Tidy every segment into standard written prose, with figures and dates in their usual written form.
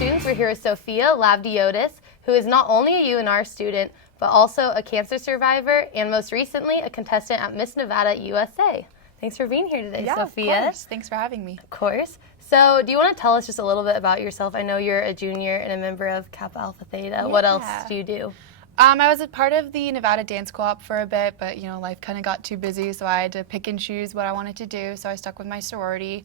students, we're here with Sofia Lavdiotis, who is not only a UNR student, but also a cancer survivor and most recently a contestant at Miss Nevada USA. Thanks for being here today, Sofia. Yeah, of course. Thanks for having me. Of course. So do you want to tell us just a little bit about yourself? I know you're a junior and a member of Kappa Alpha Theta. Yeah. What else do you do? I was a part of the Nevada Dance Co-op for a bit, but life kind of got too busy, so I had to pick and choose what I wanted to do. So I stuck with my sorority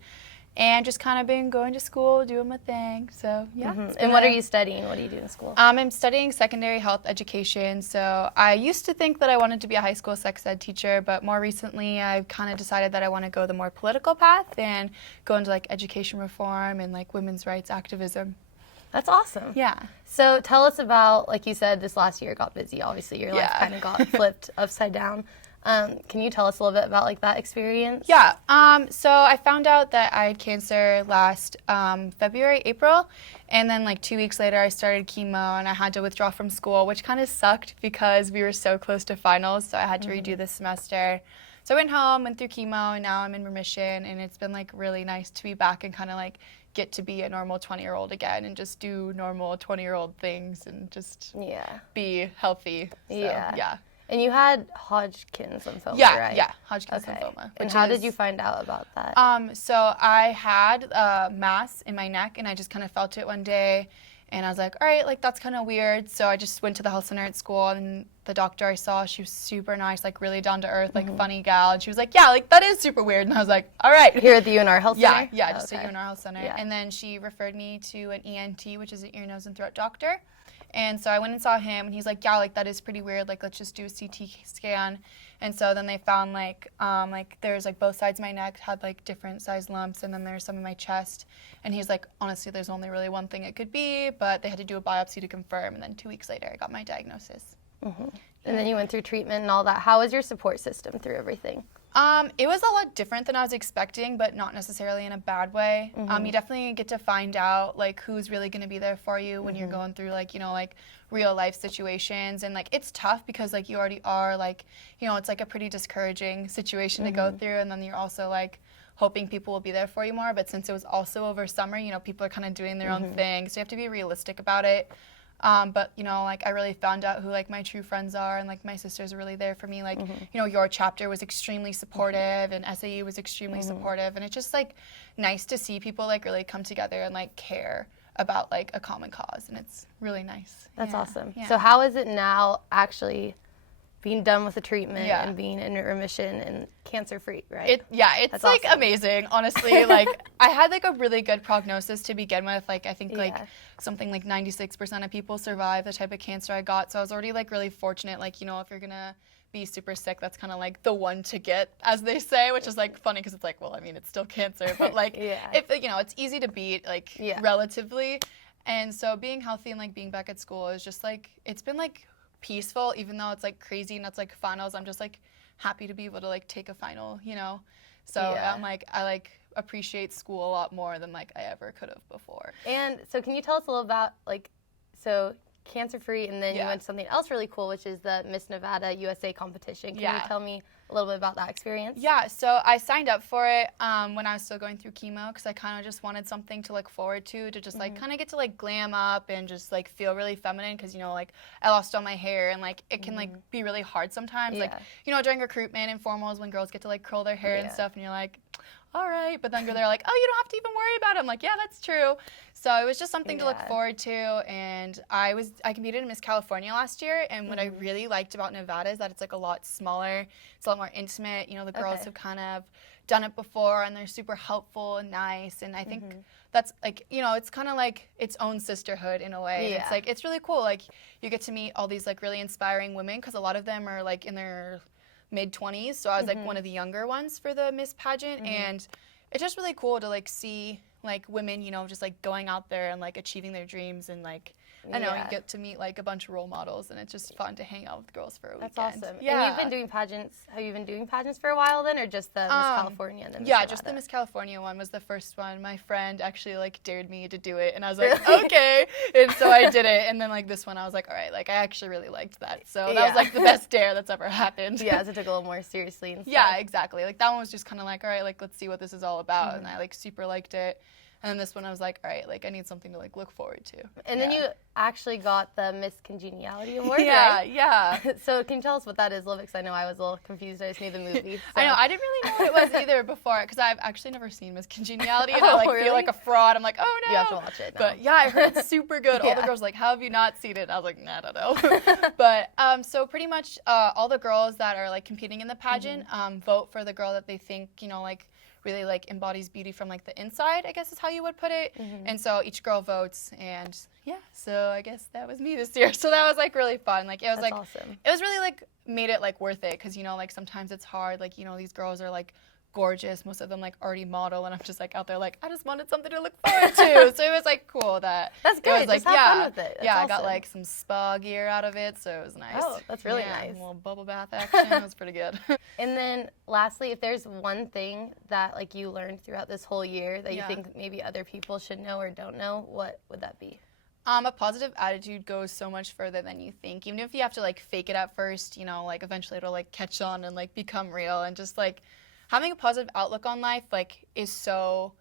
and just kind of been going to school, doing my thing. So yeah. And what are you studying? What do you do in school? I'm studying secondary health education. So I used to think that I wanted to be a high school sex ed teacher, but more recently I've kind of decided that I want to go the more political path and go into like education reform and like women's rights activism. That's awesome. Yeah. So tell us about, like you said, this last year got busy. Obviously, your life kind of got flipped upside down. Can you tell us a little bit about like that experience? Yeah. So I found out that I had cancer last February, April, and then like 2 weeks later I started chemo and I had to withdraw from school, which kind of sucked because we were so close to finals, so I had to redo this semester. So I went home, went through chemo, and now I'm in remission, and it's been like really nice to be back and kind of like get to be a normal 20-year-old again and just do normal 20-year-old things and just be healthy. So, yeah. And you had Hodgkins Lymphoma, right? Yeah, Hodgkins Lymphoma. And how did you find out about that? So I had a mass in my neck, and I just kind of felt it one day, and I was like, all right, like that's kind of weird. So I just went to the health center at school, and the doctor I saw, she was super nice, like really down to earth, like funny gal, and she was like, yeah, like that is super weird. And I was like, all right. Here at the UNR Health Center? Yeah, just at UNR Health Center. Yeah. And then she referred me to an ENT, which is an ear, nose, and throat doctor. And so I went and saw him, and he's like, yeah, like that is pretty weird. Like, let's just do a CT scan. And so then they found like there's like both sides of my neck had like different size lumps, and then there's some in my chest. And he's like, honestly, there's only really one thing it could be, but they had to do a biopsy to confirm. And then 2 weeks later, I got my diagnosis. And then you went through treatment and all that. How was your support system through everything? It was a lot different than I was expecting, but not necessarily in a bad way. You definitely get to find out like who's really going to be there for you when you're going through like, like real life situations. And like it's tough because like you already are like, it's like a pretty discouraging situation to go through. And then you're also like hoping people will be there for you more. But since it was also over summer, people are kind of doing their own thing. So you have to be realistic about it. But, like I really found out who like my true friends are, and like my sisters are really there for me. Like, your chapter was extremely supportive and SAU was extremely supportive. And it's just like nice to see people like really come together and like care about like a common cause. And it's really nice. That's awesome. Yeah. So how is it now actually being done with the treatment and being in remission and cancer-free, right? It's That's like awesome. amazing, honestly. Like I had like a really good prognosis to begin with. Like I think like something like 96% of people survive the type of cancer I got. So I was already like really fortunate. Like, if you're gonna be super sick, that's kind of like the one to get, as they say, which is like funny because it's like, well, I mean, it's still cancer, but like if it's easy to beat, like relatively. And so being healthy and like being back at school is just like, it's been like peaceful, even though it's like crazy and it's like finals. I'm just like happy to be able to like take a final, so I'm like I like appreciate school a lot more than like I ever could have before. And so can you tell us a little about like cancer free, and then you went to something else really cool, which is the Miss Nevada USA competition. Can you tell me a little bit about that experience? Yeah, so I signed up for it when I was still going through chemo because I kind of just wanted something to look forward to just like kind of get to like glam up and just like feel really feminine because, like I lost all my hair and like it can like be really hard sometimes. Like, during recruitment and formals when girls get to like curl their hair and stuff and you're like, all right, but then they're like, oh, you don't have to even worry about it. I'm like, yeah, that's true. So it was just something to look forward to, and I competed in Miss California last year, and what I really liked about Nevada is that it's like a lot smaller, it's a lot more intimate. The girls have kind of done it before, and they're super helpful and nice, and I think that's like, it's kind of like its own sisterhood in a way. It's like, it's really cool. Like you get to meet all these like really inspiring women because a lot of them are like in their mid-20s, so I was like one of the younger ones for the Miss pageant, and it's just really cool to like see like women, just like going out there and like achieving their dreams, and like I know you get to meet like a bunch of role models, and it's just fun to hang out with girls for a weekend. That's awesome. Yeah. And you've been doing pageants. Have you been doing pageants for a while then, or just the Miss California and the Miss Nevada? Just the Miss California one was the first one. My friend actually like dared me to do it, and I was like, okay. And so I did it, and then like this one I was like, all right, like I actually really liked that. So that was like the best dare that's ever happened. Yeah, so it took a little more seriously and stuff. Yeah, exactly. Like that one was just kind of like, all right, like let's see what this is all about, and I like super liked it. And then this one I was like, all right, like I need something to like look forward to. And then you actually got the Miss Congeniality Award, yeah, right? yeah. So can you tell us what that is a little bit? Because I know I was a little confused. I just knew the movie. So. I know, I didn't really know what it was either before, because I've actually never seen Miss Congeniality, and I like really? feel like a fraud. I'm like, oh no. You have to watch it now. But yeah, I heard it's super good. All the Yeah. girls were like, how have you not seen it? I was like, nah, I don't know. But so pretty much all the girls that are like competing in the pageant vote for the girl that they think, you know, like really like embodies beauty from like the inside, I guess is how you would put it. And so each girl votes, and yeah, so I guess that was me this year. So that was like really fun. Like it was That's like awesome. it was really like made it like worth it, because you know like sometimes it's hard, like you know these girls are like gorgeous, most of them like already model, and I'm just like out there like I just wanted something to look forward to. So it was like cool that That's good. it was like Just have fun with it. That's I awesome. got like some spa gear out of it, so it was nice. Oh, that's really Yeah, nice. a little bubble bath action. It was pretty good. And then lastly, if there's one thing that like you learned throughout this whole year that you think maybe other people should know or don't know, what would that be? A positive attitude goes so much further than you think. Even if you have to like fake it at first, you know, like eventually it'll like catch on and like become real. And just like having a positive outlook on life like is so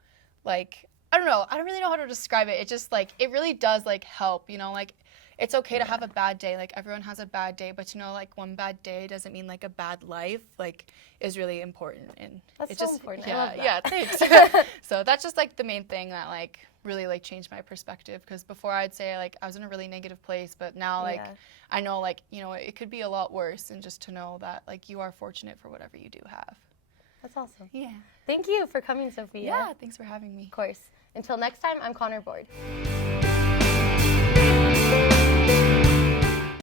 like, I don't know, I don't really know how to describe it. It just like, it really does like help, you know, like it's okay to have a bad day. Like everyone has a bad day, but you know, like one bad day doesn't mean like a bad life, like is really important. And That's it's so just important. Yeah, I love that. yeah, thanks. So that's just like the main thing that like really like changed my perspective, because before I'd say like I was in a really negative place, but now like I know like, you know, it could be a lot worse, and just to know that like you are fortunate for whatever you do have. That's awesome. Yeah. Thank you for coming, Sophia. Yeah, thanks for having me. Of course. Until next time, I'm Connor Board.